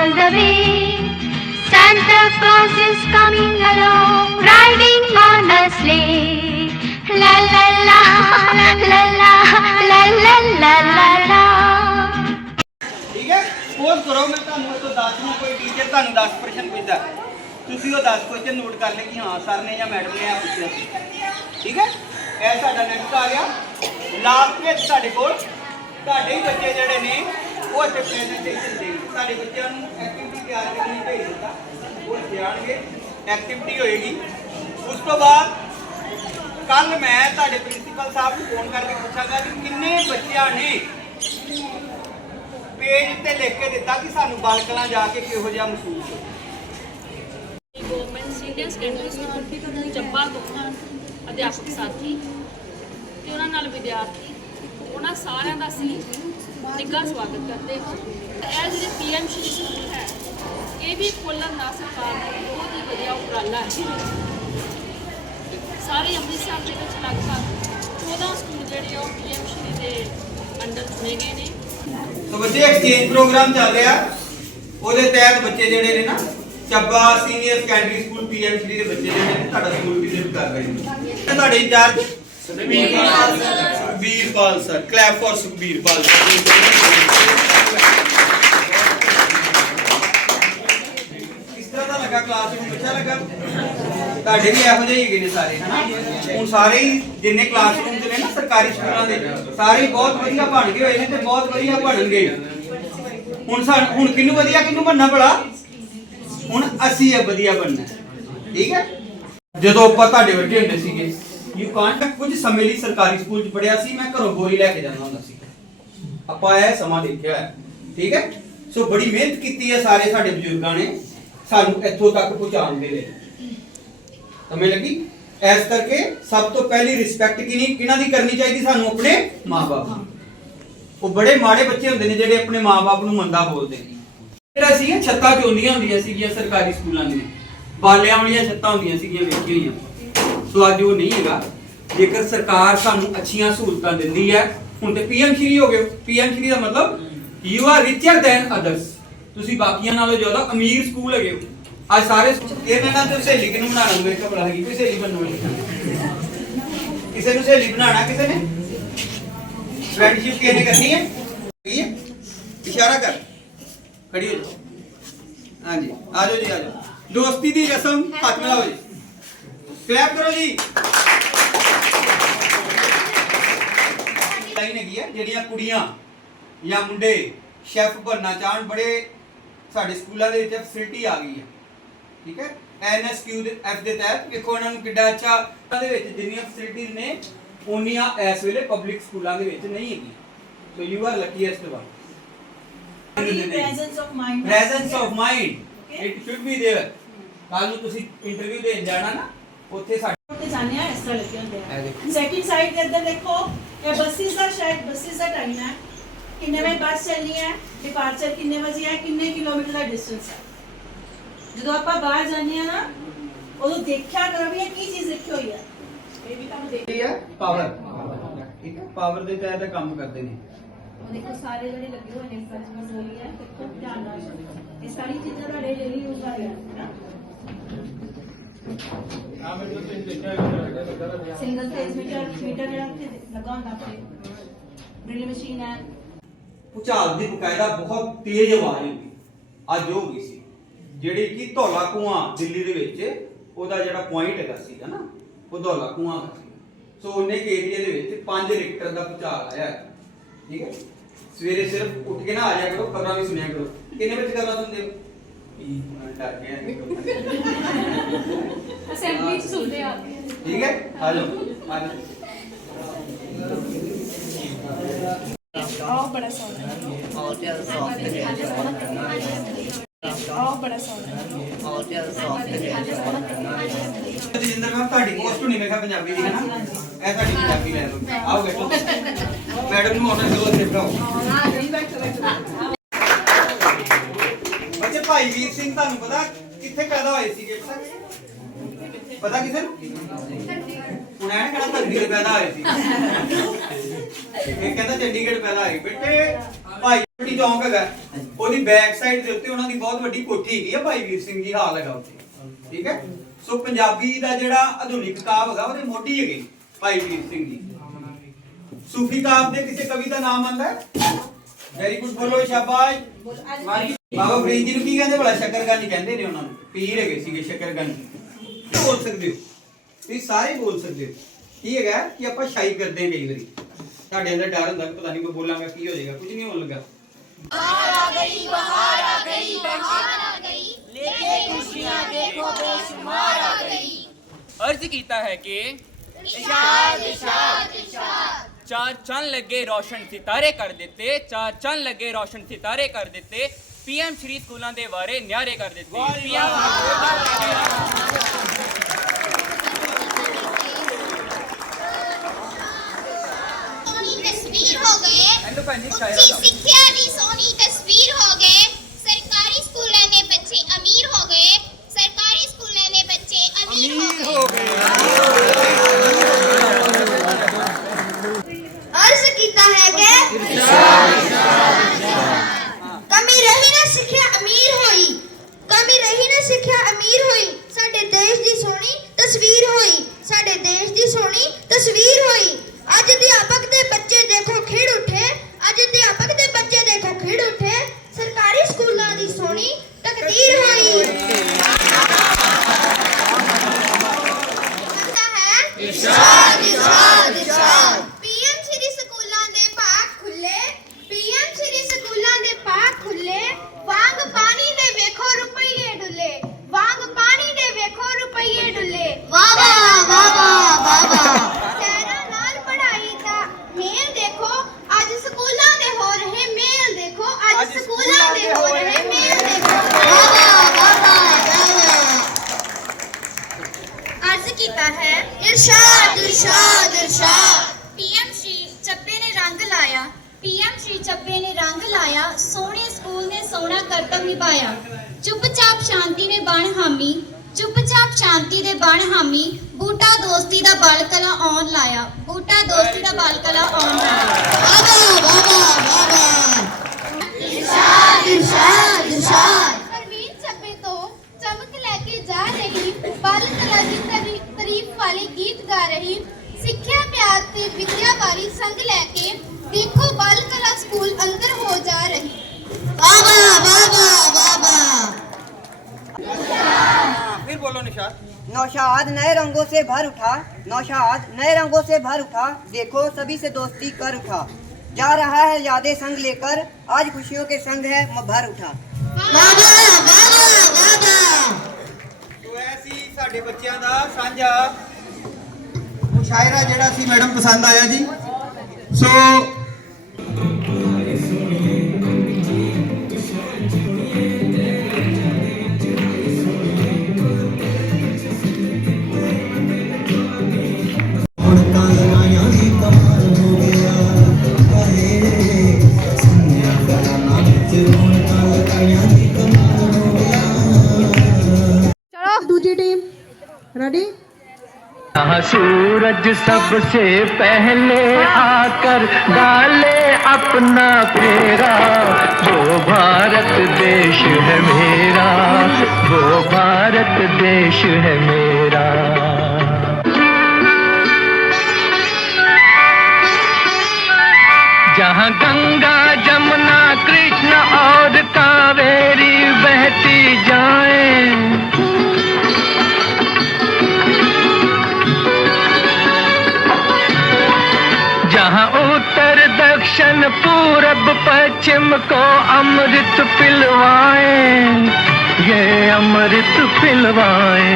jingle the way. Santa Claus is coming along, riding on a sleigh. La la la, la la la, la la la la la. ਠੀਕ ਹੈ suppose ਕਰੋ ਮੈਂ ਤੁਹਾਨੂੰ ਉਹ ਤੋਂ 10 ਨੂੰ ਕੋਈ ਟੀਚਰ ਤੁਹਾਨੂੰ 10 ਪ੍ਰਸ਼ਨ ਪੁੱਛਦਾ ਤੁਸੀਂ ਉਹ 10 ਕੁਐਸਚਨ ਨੋਟ ਕਰ ਲਏ ਕਿ ਹਾਂ ਸਰ ਨੇ ਜਾਂ ਮੈਡਮ ਨੇ ਆ ਪੁੱਛਿਆ ਸੀ ਠੀਕ ਹੈ ਇਹ ਸਾਡਾ ਨੈਕਸਟ ਆ ਗਿਆ ਲਾਸਟ ਵਿੱਚ ਸਾਡੇ ਕੋਲ ਤੁਹਾਡੇ ਹੀ ਬੱਚੇ ਜਿਹੜੇ ਨੇ ਉਹ ਇੱਥੇ ਪ੍ਰੈਜੈਂਟੇਸ਼ਨ ਦੇਣਗੇ ਸਾਡੇ ਬੱਚਿਆਂ ਨੂੰ ਐਕਟੀਵਿਟੀ ਤਿਆਰ ਕਰਨ ਲਈ ਭੇਜ ਦਿੱਤਾ। ਉਹ ਇੱਥੇ ਐਕਟੀਵਿਟੀ ਹੋਏਗੀ। ਉਸ ਤੋਂ ਬਾਅਦ ਕੱਲ ਮੈਂ ਤੁਹਾਡੇ ਪ੍ਰਿੰਸੀਪਲ ਸਾਹਿਬ ਨੂੰ ਫੋਨ ਕਰਕੇ ਪੁੱਛਾਂਗਾ ਕਿ ਕਿੰਨੇ ਬੱਚਿਆਂ ਨੇ ਪੇਜ ਤੇ ਲਿਖ ਕੇ ਦਿੱਤਾ ਕਿ ਸਾਨੂੰ ਬਾਲਕਲਾਂ ਜਾ ਕੇ ਕਿਹੋ ਜਿਹਾ ਮਹਿਸੂਸ ਹੋਇਆ। Government senior secondary school Chabba ਤੋਂ ਅਧਿਆਪਕ ਸਾਥੀ ਤੇ ਉਹਨਾਂ ਨਾਲ ਵਿਦਿਆਰਥੀ, ਉਹਨਾਂ ਸਾਰਿਆਂ ਦਾ ਅਸੀਂ ਨਿੱਘਾ ਸਵਾਗਤ ਕਰਦੇ ਹਾਂ। ਇਹ ਜਿਹੜੇ ਪੀਐਮ ਸ਼੍ਰੀ ਸਕੂਲ ਹੈ ਇਹ ਵੀ ਖੋਲ੍ਹਣ ਦਾ ਸਰਕਾਰ ਦਾ ਬਹੁਤ ਹੀ ਵਧੀਆ ਉਪਰਾਲਾ ਹੈ। ਸਾਰੇ ਅੰਮ੍ਰਿਤਸਰ ਦੇ ਵਿੱਚ ਲਗਭਗ 14 ਸਕੂਲ ਜਿਹੜੇ ਉਹ ਪੀਐਮ ਸ਼੍ਰੀ ਦੇ ਅੰਡਰ ਚੁਣੇ ਗਏ ਨੇ। ਸੋ ਬੱਚੇ ਐਕਸਚੇਂਜ ਪ੍ਰੋਗਰਾਮ ਚੱਲ ਰਿਹਾ। ਉਹਦੇ ਤਹਿਤ ਬੱਚੇ ਜਿਹੜੇ ਨੇ ਨਾ Chabba senior secondary school PM Shri ਦੇ ਬੱਚੇ ਜਿਹੜੇ ਨੇ ਤੁਹਾਡਾ ਸਕੂਲ ਵਿਜ਼ਿਟ ਕਰ ਰਹੇ ਨੇ। ਤੇ ਤੁਹਾਡੇ incharge? Sir Sukhbirpal sir clap for Sukhbirpal ਕਿਸ ਤਰ੍ਹਾਂ ਦਾ ਲੱਗਾ ਕਲਾਸਰੂਮ ਅੱਛਾ ਲੱਗਾ? ਤੁਹਾਡੇ ਵੀ ਇਹੋ ਜਿਹੇ ਹੀ ਹੈਗੇ ਨੇ ਸਾਰੇ, ਹਨਾ? ਹੁਣ ਸਾਰੇ ਹੀ ਜਿੰਨੇ ਕਲਾਸਰੂਮ ਚ ਨੇ ਨਾ ਸਰਕਾਰੀ ਸਕੂਲਾਂ ਦੇ, ਸਾਰੇ ਬਹੁਤ ਵਧੀਆ ਬਣ ਗਏ ਹੋਏ ਨੇ ਤੇ ਬਹੁਤ ਵਧੀਆ ਬਣਨਗੇ। ਹੁਣ ਸਾਨ ਹੁਣ ਕਿੰਨੂੰ ਵਧੀਆ ਕਿੰਨੂੰ ਬਣਨਾ ਭਲਾ? ਹੁਣ ਅਸੀਂ ਇਹ ਵਧੀਆ ਬਣਨਾ। ਠੀਕ ਹੈ? ਜਦੋਂ ਆਪਾਂ ਤੁਹਾਡੇ ਵਰਗੇ ਹੁੰਦੇ ਸੀ ਯੂ ਕਾਂਟ ਕੁਝ ਸਮੇਂ ਲਈ ਸਰਕਾਰੀ ਸਕੂਲ ਚ ਪੜਿਆ ਸੀ, ਮੈਂ ਘਰੋਂ ਬੋਰੀ ਲੈ ਕੇ ਜਾਂਦਾ ਹੁੰਦਾ ਸੀ। ਆਪਾਂ ਇਹ ਸਮਾਂ ਦੇਖਿਆ ਹੈ, ਠੀਕ ਹੈ? ਸੋ ਬੜੀ ਮਿਹਨਤ ਕੀਤੀ ਹੈ ਸਾਰੇ ਸਾਡੇ ਬਜ਼ੁਰਗਾਂ ਨੇ, ਸਾਨੂੰ ਇੱਥੋਂ ਤੱਕ ਪਹੁੰਚਾਉਣ ਦੇ ਲਈ। ਸਮਝ ਲੱਗੀ? ਇਸ ਕਰਕੇ ਸਭ ਤੋਂ ਪਹਿਲੀ ਰਿਸਪੈਕਟ ਕਿਨੀ ਕਿਹਨਾਂ ਦੀ ਕਰਨੀ ਚਾਹੀਦੀ ਸਾਨੂੰ ਆਪਣੇ ਮਾਪੇ ਦੀ? ਉਹ ਬੜੇ ਮਾੜੇ ਬੱਚੇ ਹੁੰਦੇ ਨੇ ਜਿਹੜੇ ਆਪਣੇ ਮਾਪੇ ਨੂੰ ਮੰਦਾ ਬੋਲਦੇ ਨੇ। ਜਿਹੜਾ ਸੀ ਛੱਤਾਂ ਚੋਂਦੀਆਂ ਹੁੰਦੀਆਂ ਸੀਗੀਆਂ ਸਰਕਾਰੀ ਸਕੂਲਾਂ ਦੀਆਂ। ਬਾਲਿਆਂ ਵਾਲੀਆਂ ਛੱਤਾਂ ਹੁੰਦੀਆਂ ਸੀਗੀਆਂ ਵੇਖੀ ਹੋਈਆਂ। ਸੋ ਅੱਜ ਉਹ ਨਹੀਂ ਹੈਗਾ, ਜੇਕਰ ਸਰਕਾਰ ਸਾਨੂੰ ਅੱਛੀਆਂ ਸਹੂਲਤਾਂ ਦਿੰਦੀ ਹੈ, ਹੁਣ ਤੇ ਪੀਐਮ ਸ਼੍ਰੀ ਹੋ ਗਏ ਪੀਐਮ ਸ਼੍ਰੀ ਦਾ ਮਤਲਬ you are richer than others ਤੁਸੀਂ ਬਾਕੀਆਂ ਨਾਲੋਂ ਜ਼ਿਆਦਾ ਅਮੀਰ ਸਕੂਲ ਹੈਗੇ ਹੋ। ਅੱਜ ਸਾਰੇ ਇਹਨਾਂ ਨਾਲ ਤੇ ਸਹੇਲੀ ਕਿਨੂੰ ਬਣਾਉਣਾ, ਮੇਰੇ ਕੋਲ ਬੜਾ ਹੈਗੀ ਕੋਈ ਸਹੇਲੀ ਬਣਨੀ ਕਿਸੇ ਨੂੰ ਸਹੇਲੀ ਬਣਾਉਣਾ ਕਿਸੇ ਨੇ? ਫਰੈਂਡਸ਼ਿਪ ਕਿਹਨੇ ਨੇ ਕਰਨੀ ਹੈ? ਕੀ ਹੈ? ਇਸ਼ਾਰਾ ਕਰ। ਖੜੀ ਹੋ ਜਾਓ ਹਾਂਜੀ, ਆ ਜਾਓ ਜੀ, ਆ ਜਾਓ। ਦੋਸਤੀ ਦੀ ਰਸਮ ਹੱਥ ਮਿਲਾਓ ਜੀ। ਕਲੈਪ ਕਰੋ ਜੀ। ਲਾਈਨ ਹੈਗੀ ਹੈ ਜਿਹੜੀਆਂ ਕੁੜੀਆਂ ਜਾਂ ਮੁੰਡੇ ਸ਼ੈਫ ਬਣਨਾ ਚਾਹਣ ਬੜੇ ਸਾਡੇ ਸਕੂਲਾਂ ਦੇ ਵਿੱਚ ਫੈਸਿਲਿਟੀ ਆ ਗਈ ਹੈ ਠੀਕ ਹੈ? ਐਨਐਸਕਿਊ ਦੇ ਐਫ ਦੇ ਤਹਿਤ ਵੇਖੋ ਉਹਨਾਂ ਨੂੰ ਕਿੱਡਾ ਅੱਛਾ। ਦੇ ਵਿੱਚ ਜਿੰਨੀਆਂ ਫੈਸਿਲਿਟੀਆਂ ਨੇ ਉਨੀਆਂ ਇਸ ਵੇਲੇ ਪਬਲਿਕ ਸਕੂਲਾਂ ਦੇ ਵਿੱਚ ਨਹੀਂ ਹੈਗੀਆਂ। So you are luckiest one presence of mind presence of mind? it should be there. ਕੱਲ ਨੂੰ ਤੁਸੀਂ ਇੰਟਰਵਿਊ ਦੇਣ ਜਾਣਾ ਨਾ ਉੱਥੇ ਸਾਡੇ ਤੇ ਜਾਣੇ ਆ ਇਸ ਤਰ੍ਹਾਂ ਲੱਗੇ ਹੁੰਦੇ ਇਹ ਆ ਦੇਖੋ। ਸੈਕਿੰਡ ਸਾਈਡ ਦੇ ਅੰਦਰ ਦੇਖੋ ਇਹ ਬੱਸਿਸ ਦਾ ਸ਼ਾਇਦ ਬੱਸਿਸ ਦਾ ਟਾਈਮ ਹੈ। ਕਿੰਨੇ ਵਜੇ ਬੱਸ ਚੱਲਣੀ ਹੈ ਡਿਪਾਰਚਰ ਕਿੰਨੇ ਵਜੇ ਹੈ ਕਿੰਨੇ ਕਿਲੋਮੀਟਰ ਦਾ ਡਿਸਟੈਂਸ ਹੈ। ਜਦੋਂ ਆਪਾਂ ਬਾਹਰ ਜਾਂਦੇ ਆ ਨਾ ਉਦੋਂ ਦੇਖਿਆ ਕਰੋ ਵੀ ਇਹ ਕੀ ਚੀਜ਼ ਲਿਖੀ ਹੋਈ ਹੈ। ਇਹ ਵੀ ਤੁਹਾਨੂੰ ਦੇਖ। ਇਹ ਹੈ ਪਾਵਰ ਠੀਕ ਹੈ? ਪਾਵਰ ਦੇ ਤਹਿਤ ਇਹ ਕੰਮ ਕਰਦੇ ਨੇ। ਉਹ ਦੇਖੋ ਸਾਰੇ ਜਿਹੜੇ ਲੱਗੇ ਹੋਏ ਨੇ ਸੱਚ ਮਸੋਲੀ ਹੈ ਦੇਖੋ ਧਿਆਨ ਨਾਲ। ਇਹ ਸਾਰੀ ਚੀਜ਼ਾਂ ਤੁਹਾਡੇ ਲਈ ਯੂਜ਼ ਆ ਰਹੀਆਂ ਹੈ ਨਾ? ਸਿੰਗਲ ਫੇਸ ਮੀਟਰ ਮੀਟਰ ਜਿਹੜਾ ਉੱਥੇ ਲੱਗਾ ਹੁੰਦਾ ਆਪਣੇ ਡਰਿਲ ਮਸ਼ੀਨ ਹੈ। ਭੁਚਾਲ ਦੀ ਬਕਾਇਦਾ ਬਹੁਤ ਤੇਜ਼ ਆਵਾਜ਼ ਹੁੰਦੀ। ਅੱਜ ਹੋ ਗਈ ਸੀ। ਜਿਹੜੀ ਕਿ ਧੌਲਾ ਕੂਆਂ ਦਿੱਲੀ ਦੇ ਵਿੱਚ, ਉਹਦਾ ਜਿਹੜਾ ਪੁਆਇੰਟ ਹੈਗਾ ਸੀਗਾ ਨਾ, ਉਹ ਧੌਲਾ ਕੂਆਂ ਦਾ ਸੀ। ਸੋ ਉਹਨੇ ਏਰੀਆ ਦੇ ਵਿੱਚ 5 ਰਿਕਟਰ ਦਾ ਭੁਚਾਲ ਆਇਆ ਠੀਕ ਹੈ? ਸਵੇਰੇ ਸਿਰਫ ਉੱਠ ਕੇ ਨਾ ਆ ਜਾਇਆ ਕਰੋ ਖਬਰਾਂ ਵੀ ਸੁਣਿਆ ਕਰੋ। ਕਿੰਨੇ ਵਜੇ ਖਬਰਾਂ ਸੁਣਦੇ ਹੋ ਮੈਂ ਡਰ ਗਿਆ ਅਸੈਂਬਲੀ ਚ ਸੁਣਦੇ ਆ। ਠੀਕ ਹੈ ਆ ਜਾਓ ਆ ਜਾਓ। ਆਹ ਬੜਾ ਸੋਹਣਾ ਹੈ। ਆਹ ਬੜਾ ਸੋਹਣਾ ਹੈ। ਰਜਿੰਦਰ ਮੈਮ ਤੁਹਾਡੀ ਪੋਸਟ ਹੋਣੀ ਮੈਂ ਕਿਹਾ ਪੰਜਾਬੀ ਦੀ ਹੈ ਨਾ? ਇਹ ਤੁਹਾਡੀ ਪੰਜਾਬੀ ਲੈ ਲਓ। ਆਓ ਬੈਠੋ। ਮੈਡਮ ਨੂੰ ਆਨਰ ਦਿਓ ਇੱਥੇ ਬਿਠਾਓ ਬੱਚੇ ਭਾਈ ਵੀਰ ਸਿੰਘ ਤੁਹਾਨੂੰ ਪਤਾ ਕਿੱਥੇ ਪੈਦਾ ਹੋਏ ਸੀਗੇ? ਪਤਾ ਪਤਾ ਹੁਣ ਐਂ ਕਹਿੰਦਾ ਧਰਤੀ ਪੈਦਾ ਹੋਏ ਸੀ। ਇਹ ਕਹਿੰਦਾ ਚੰਡੀਗੜ੍ਹ ਪੈਦਾ ਹੋਏ। ਬੇਟੇ, ਭਾਈ ਵੱਡੀ ਚੌਂਕ ਹੈਗਾ। ਉਹਦੀ ਬੈਕ ਸਾਈਡ ਦੇ ਉੱਤੇ ਉਹਨਾਂ ਦੀ ਬਹੁਤ ਵੱਡੀ ਕੋਠੀ ਹੈਗੀ ਆ ਭਾਈ ਵੀਰ ਸਿੰਘ ਜੀ, ਹਾਲ ਹੈਗਾ ਉੱਥੇ। ਠੀਕ ਹੈ? ਸੋ ਪੰਜਾਬੀ ਦਾ ਜਿਹੜਾ ਆਧੁਨਿਕ ਕਾਵ ਹੈਗਾ, ਉਹਦੇ ਮੋਢੀ ਹੈਗੇ ਭਾਈ ਵੀਰ ਸਿੰਘ ਜੀ। ਸੂਫੀ ਕਾਵ ਦੇ ਕਿਸੇ ਕਵੀ ਦਾ ਨਾਮ ਆਂਦਾ ਹੈ? ਵੈਰੀ ਗੁੱਡ ਬੋਲੋ ਸ਼ਾਬਾਸ਼। ਬਾਬਾ ਫਰੀਦ ਜੀ ਨੂੰ ਕੀ ਕਹਿੰਦੇ ਭਲਾ ਸ਼ੱਕਰਗੰਨੀ ਕਹਿੰਦੇ ਨੇ ਉਹਨਾਂ ਨੂੰ। ਪੀਰ ਹੈਗੇ ਸੀਗੇ ਸ਼ੱਕਰਗੰਨੀ ਬੋਲ ਸਕਦੇ ਹੋ? ਤੁਸੀਂ ਸਾਰੇ ਬੋਲ ਸਕਦੇ ਹੋ। ਕੀ ਹੈਗਾ ਕਿ ਆਪਾਂ ਸ਼ਾਈ ਕਰਦੇ ਹਾਂ ਕਈ ਵਾਰੀ। ਸਾਡੇ ਅੰਦਰ ਡਰ ਹੁੰਦਾ ਕਿ ਪਤਾ ਨਹੀਂ ਮੈਂ ਬੋਲਾਂ ਕੀ ਹੋ ਜਾਏਗਾ ਕੁਝ ਨਹੀਂ ਹੋਣ ਲੱਗਾ। ਬਾਹਰ ਆ ਗਈ ਬਾਹਰ ਆ ਗਈ ਬਾਹਰ ਆ ਗਈ। ਲੈ ਕੇ ਖੁਸ਼ੀਆਂ ਦੇਖੋ ਬੇਸ਼ੁਮਾਰ ਆ ਗਈ। ਅਰਜ਼ ਕੀਤਾ ਹੈ ਕਿ ਇਸ਼ਾਦ ਇਸ਼ਾਦ ਇਸ਼ਾਦ ਰੋਸ਼ਨ ਸਿਤਾਰੇ ਕਰ ਦਿੱਤੇ ਪੀਐਮ ਸ਼੍ਰੀ ਸਕੂਲਾਂ ਦੇ ਬਾਰੇ ਨਿਆਰੇ ਕਰ ਦਿੱਤੇ ਪੀਐਮ ਸੋਹਣੀ ਤਸਵੀਰ ਹੋ ਗਏ ਇਹਨੂੰ ਭੈਣ ਜੀ ਸ਼ਾਇਰਾ ਉੱਚੀ ਦਾ ਸਿੱਖਿਆ ਦੀ ਹੈ ਇਰਸ਼ਾਦ ਇਰਸ਼ਾਦ ਇਰਸ਼ਾਦ ਪੀਐਮ ਸ਼੍ਰੀ ਸਕੂਲਾਂ ਦੇ ਭਾਗ ਖੁੱਲੇ ਪੀਐਮ ਸ਼੍ਰੀ ਸਕੂਲਾਂ ਦੇ ਭਾਗ ਖੁੱਲੇ ਵਾਂਗ ਪਾਣੀ ਦੇ ਵੇਖੋ ਰੁਪਈਏ ਡੁੱਲੇ ਵਾਂਗ ਪਾਣੀ ਦੇ ਵੇਖੋ ਰੁਪਈਏ ਡੁੱਲੇ ਵਾਹ ਵਾਹ ਵਾਹ ਵਾਹ ਵਾਹ ਵਾਹ ਸਹਿਰਾਂ ਨਾਲ ਪੜ੍ਹਾਈ ਦਾ ਮੇਲ ਦੇਖੋ ਅੱਜ ਸਕੂਲਾਂ ਦੇ ਹੋ ਰਹੇ ਮੇਲ ਦੇਖੋ ਅੱਜ ਸਕੂਲਾਂ ਦੇ ਹੋ ਰਹੇ ਮੇਲ ਦੇਖੋ ਵਾਹ ਵਾਹ ਵਾਹ ਵਾਹ ਵਾਹ ਅਰਜ਼ ਕੀਤਾ ਹੈ ਇਰਸ਼ਾਦ ਇਰਸ਼ਾਦ ਇਰਸ਼ਾਦ ਪੀਐਮ ਸ਼੍ਰੀ ਚੱਬੇ ਨੇ ਰੰਗ ਲਾਇਆ ਪੀਐਮ ਸ਼੍ਰੀ ਚੱਬੇ ਨੇ ਰੰਗ ਲਾਇਆ ਸੋਹਣੇ ਸਕੂਲ ਨੇ ਸੋਹਣਾ ਕਰਤੱਵ ਨਿਭਾਇਆ ਚੁੱਪਚਾਪ ਸ਼ਾਂਤੀ ਨੇ ਬਣ ਹਾਮੀ ਚੁੱਪਚਾਪ ਸ਼ਾਂਤੀ ਦੇ ਬਣ ਹਾਮੀ ਬੂਟਾ ਦੋਸਤੀ ਦਾ ਬਲ ਕਲਾ ਆਉਣ ਲਾਇਆ ਬੂਟਾ ਦੋਸਤੀ ਦਾ ਬਲ ਕਲਾ ਆਉਣ ਲਾਇਆ ਵਾਹ ਵਾਹ ਵਾਹ ਵਾਹ ਇਰਸ਼ਾਦ ਇਰਸ਼ਾਦ ਇਰਸ਼ਾਦ। ਪਰਵੀਨ ਚੱਬੇ ਤੋਂ ਚਮਕ ਲੈ ਕੇ ਜਾ ਰਹੀ ਬਲ ਕਲਾ ਦੀ ਤਰੀ- ਤਾਰੀਫ ਵਾਲੇ ਗੀਤ ਗਾ ਰਹੀ ਸਿੱਖਿਆ ਪਿਆਰ ਤੇ ਵਿਦਿਆ ਵਾਲੀ ਸੰਗ ਲੈ ਕੇ ਦੇਖੋ ਬਲ ਕਲਾ ਸਕੂਲ ਅੰਦਰ ਹੋ ਜਾ ਰਹੀ। ਵਾਹ ਵਾਹ। बोलो निशाद नौशाद नए रंगों से भर उठा नौशाद नए रंगों से भर उठा देखो सभी से दोस्ती कर उठा। जा रहा है यादें संग लेकर आज खुशियों के संग है भर उठा। बादा, बादा, बादा। तो ऐसी साढ़े बच्चों का साझा मुशायरा जड़ा सी मैडम पसंद आया जी। सो so, यहाँ सूरज सबसे पहले आकर डाले अपना फेरा। वो भारत देश है मेरा। वो भारत देश है मेरा। जहाँ गंगा पूरब पश्चिम को अमृत पिलवाए ये अमृत पिलवाए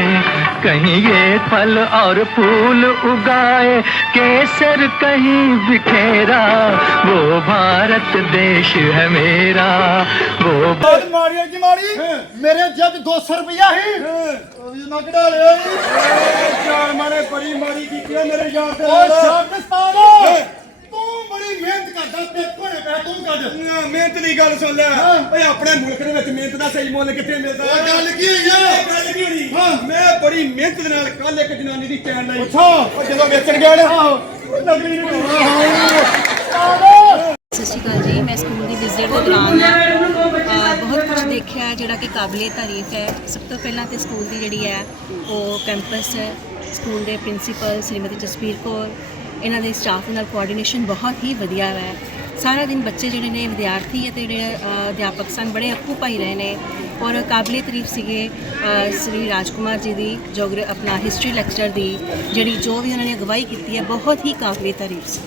कहीं ये फल और फूल उगाए केसर कहीं बिखेरा वो भारत देश है मेरा वो ਬਹੁਤ ਮਾਰੀ ਜੀ ਮਾਰੀ ਮੇਰੇ ਜਦ 200 ਰੁਪਇਆ ਸੀ ਉਹ ਵੀ ਮੈਂ ਕਢਾ ਲਿਆ ਜੀ ਚਾਰ ਮਾਰੇ ਬੜੀ ਮਾਰੀ ਕੀਤੀ ਹੈ ਮੇਰੇ ਯਾਰ ਤੇ ਓ ਸ਼ਾਬਸਤਾਨ ਤੂੰ ਬੜੀ ਮਿਹਨਤ ਕਰਦਾ ਤੇ ਕੋਲੇ ਪੈ ਤੂੰ ਕੱਢ? ਮਿਹਨਤ ਦੀ ਗੱਲ ਸੁਣ ਲੈ। ਓਏ ਆਪਣੇ ਮੁਲਕ ਦੇ ਵਿੱਚ ਮਿਹਨਤ ਦਾ ਸਹੀ ਮੁੱਲ ਕਿੱਥੇ ਮਿਲਦਾ? ਉਹ ਗੱਲ ਕੀ ਹੋਈ ਆ? ਗੱਲ ਕੀ ਹੋਈ ਹਾਂ। ਮੈਂ ਬੜੀ ਮਿਹਨਤ ਦੇ ਨਾਲ ਕੱਲ ਇੱਕ ਜਨਾਨੀ ਦੀ ਚੈਨ ਲਈ। ਅੱਛਾ। ਉਹ ਜਦੋਂ ਵੇਚਣ ਗਿਆ ਨਾ ਨਕਲੀ ਨਹੀਂ ਸਤਿ ਸ਼੍ਰੀ ਅਕਾਲ ਜੀ ਮੈਂ ਸਕੂਲ ਦੀ ਵਿਜ਼ਿਟ ਦੇ ਦੌਰਾਨ ਬਹੁਤ ਕੁਝ ਦੇਖਿਆ ਜਿਹੜਾ ਕਿ ਕਾਬਲੇ ਤਾਰੀਫ ਹੈ। ਸਭ ਤੋਂ ਪਹਿਲਾਂ ਤੇ ਸਕੂਲ ਦੀ ਜਿਹੜੀ ਹੈ ਉਹ ਕੈਂਪਸ ਹੈ। ਸਕੂਲ ਦੇ ਪ੍ਰਿੰਸੀਪਲ ਸ਼੍ਰੀਮਤੀ ਜਸਪੀਰ ਕੌਰ ਇਹਨਾਂ ਦੇ ਸਟਾਫ ਨਾਲ ਕੋਆਰਡੀਨੇਸ਼ਨ ਬਹੁਤ ਹੀ ਵਧੀਆ ਹੈ। ਸਾਰਾ ਦਿਨ ਬੱਚੇ ਜਿਹੜੇ ਨੇ ਵਿਦਿਆਰਥੀ ਅਤੇ ਜਿਹੜੇ ਅਧਿਆਪਕ ਸਨ ਬੜੇ ਅੱਕੂ ਪਾਈ ਰਹੇ ਨੇ ਔਰ ਕਾਬਲੇ ਤਾਰੀਫ ਸੀਗੇ ਅ, ਸ੍ਰੀ ਰਾਜਕੁਮਾਰ ਜੀ ਦੀ ਜੋਗਰ ਆਪਣਾ ਹਿਸਟਰੀ ਲੈਕਚਰ ਦੀ ਜਿਹੜੀ ਜੋ ਵੀ ਉਹਨਾਂ ਨੇ ਅਗਵਾਈ ਕੀਤੀ ਹੈ ਬਹੁਤ ਹੀ ਕਾਬਲੇ ਤਾਰੀਫ ਸੀ।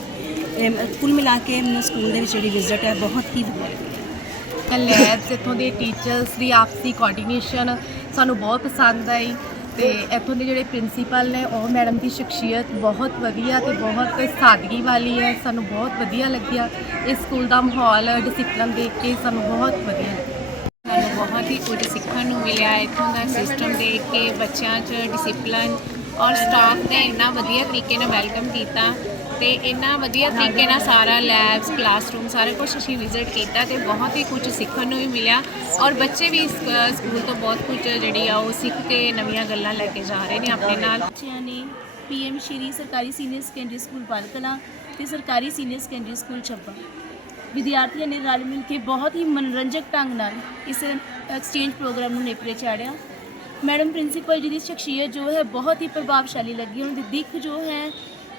ਇਹ ਕੁੱਲ ਮਿਲਾ ਕੇ ਮੈਨੂੰ ਸਕੂਲ ਦੇ ਵਿੱਚ ਜਿਹੜੀ ਵਿਜ਼ਿਟ ਹੈ ਬਹੁਤ ਹੀ ਵਧੀਆ ਲੱਗੀ। ਲੈਬਸ ਇੱਥੋਂ ਦੇ ਟੀਚਰਸ ਦੀ ਆਪਸੀ ਕੋਆਰਡੀਨੇਸ਼ਨ ਸਾਨੂੰ ਬਹੁਤ ਪਸੰਦ ਆਈ। ਤੇ ਇੱਥੋਂ ਦੇ ਜਿਹੜੇ ਪ੍ਰਿੰਸੀਪਲ ਨੇ, ਉਹ ਮੈਡਮ ਦੀ ਸ਼ਖਸੀਅਤ ਬਹੁਤ ਵਧੀਆ ਤੇ ਬਹੁਤ ਸਾਦਗੀ ਵਾਲੀ ਹੈ। ਸਾਨੂੰ ਬਹੁਤ ਵਧੀਆ ਲੱਗਿਆ। ਇਸ ਸਕੂਲ ਦਾ ਮਾਹੌਲ ਡਿਸਪਲਿਨ ਦੇਖ ਕੇ ਸਾਨੂੰ ਬਹੁਤ ਵਧੀਆ ਲੱਗਿਆ। ਸਾਨੂੰ ਬਹੁਤ ਹੀ ਕੁਝ ਸਿੱਖਣ ਨੂੰ ਮਿਲਿਆ। ਇੱਥੋਂ ਦਾ ਸਿਸਟਮ ਦੇਖ ਕੇ ਬੱਚਿਆਂ 'ਚ ਡਿਸਪਲਨ ਔਰ ਸਟਾਫ ਨੇ ਇੰਨਾ ਵਧੀਆ ਤਰੀਕੇ ਨਾਲ ਵੈਲਕਮ ਕੀਤਾ। ਤੇ ਇੰਨਾ ਵਧੀਆ ਤਰੀਕੇ ਨਾਲ ਸਾਰਾ ਲੈਬਸ ਕਲਾਸਰੂਮ ਸਾਰਾ ਕੁਝ ਅਸੀਂ ਵਿਜ਼ਿਟ ਕੀਤਾ ਤੇ ਬਹੁਤ ਹੀ ਕੁਝ ਸਿੱਖਣ ਨੂੰ ਵੀ ਮਿਲਿਆ। ਔਰ ਬੱਚੇ ਵੀ ਇਸ ਸਕੂਲ ਤੋਂ ਬਹੁਤ ਕੁਝ ਜਿਹੜੀ ਆ ਉਹ ਸਿੱਖ ਕੇ ਨਵੀਆਂ ਗੱਲਾਂ ਲੈ ਕੇ ਜਾ ਰਹੇ ਨੇ ਆਪਣੇ ਨਾਲ। ਬੱਚਿਆਂ ਨੇ ਪੀਐਮ ਸ਼੍ਰੀ ਸਰਕਾਰੀ ਸੀਨੀਅਰ ਸੈਕੰਡਰੀ ਸਕੂਲ ਬਾਲਕਲਾ ਤੇ ਸਰਕਾਰੀ ਸੀਨੀਅਰ ਸੈਕੰਡਰੀ ਸਕੂਲ ਛੱਬਾ। ਵਿਦਿਆਰਥੀਆਂ ਨੇ ਰਲ ਮਿਲ ਕੇ ਬਹੁਤ ਹੀ ਮਨੋਰੰਜਕ ਢੰਗ ਨਾਲ ਇਸ ਐਕਸਚੇਂਜ ਪ੍ਰੋਗਰਾਮ ਨੂੰ ਨੇਪਰੇ ਚਾੜਿਆ। ਮੈਡਮ ਪ੍ਰਿੰਸੀਪਲ ਜੀ ਦੀ ਸ਼ਖਸੀਅਤ ਜੋ ਹੈ ਬਹੁਤ ਹੀ ਪ੍ਰਭਾਵਸ਼ਾਲੀ ਲੱਗੀ ਉਹਨਾਂ ਦੀ ਦਿੱਖ ਜੋ ਹੈ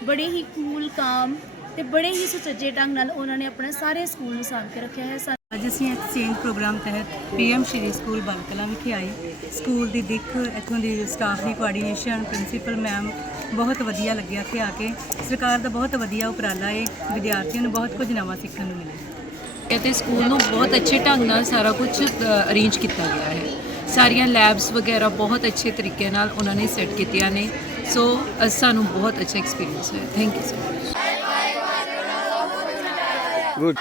ਬੜੇ ਹੀ ਕੂਲ ਕਾਮ ਤੇ ਬੜੇ ਹੀ ਸੁਚੱਜੇ ਢੰਗ ਨਾਲ ਉਹਨਾਂ ਨੇ ਆਪਣੇ ਸਾਰੇ ਸਕੂਲ ਨੂੰ ਸਾਂਭ ਕੇ ਰੱਖਿਆ ਹੈ। ਅੱਜ ਅਸੀਂ ਐਕਸਚੇਂਜ ਪ੍ਰੋਗਰਾਮ ਤਹਿਤ ਪੀਐਮ ਸ਼੍ਰੀ ਸਕੂਲ ਬਲਕਲਾ ਵਿਖੇ ਆਏ। ਸਕੂਲ ਦੀ ਦਿੱਖ ਇੱਥੋਂ ਦੀ ਸਟਾਫ ਦੀ ਕੋਆਰਡੀਨੇਸ਼ਨ ਪ੍ਰਿੰਸੀਪਲ ਮੈਮ ਬਹੁਤ ਵਧੀਆ ਲੱਗਿਆ ਇੱਥੇ ਆ ਕੇ। ਸਰਕਾਰ ਦਾ ਬਹੁਤ ਵਧੀਆ ਉਪਰਾਲਾ ਹੈ ਵਿਦਿਆਰਥੀਆਂ ਨੂੰ ਬਹੁਤ ਕੁਝ ਨਵਾਂ ਸਿੱਖਣ ਨੂੰ ਮਿਲਿਆ। ਅਤੇ ਸਕੂਲ ਨੂੰ ਬਹੁਤ ਅੱਛੇ ਢੰਗ ਨਾਲ ਸਾਰਾ ਕੁਝ ਅਰੇਂਜ ਕੀਤਾ ਗਿਆ ਹੈ। ਸਾਰੀਆਂ ਲੈਬਸ ਵਗੈਰਾ ਬਹੁਤ ਅੱਛੇ ਤਰੀਕੇ ਨਾਲ ਉਹਨਾਂ ਨੇ ਸੈੱਟ ਕੀਤੀਆਂ ਨੇ। ਸੋ ਅ, ਸਾਨੂੰ ਬਹੁਤ ਅੱਛਾ ਐਕਸਪੀਰੀਅੰਸ ਹੋਇਆ. Thank you so much good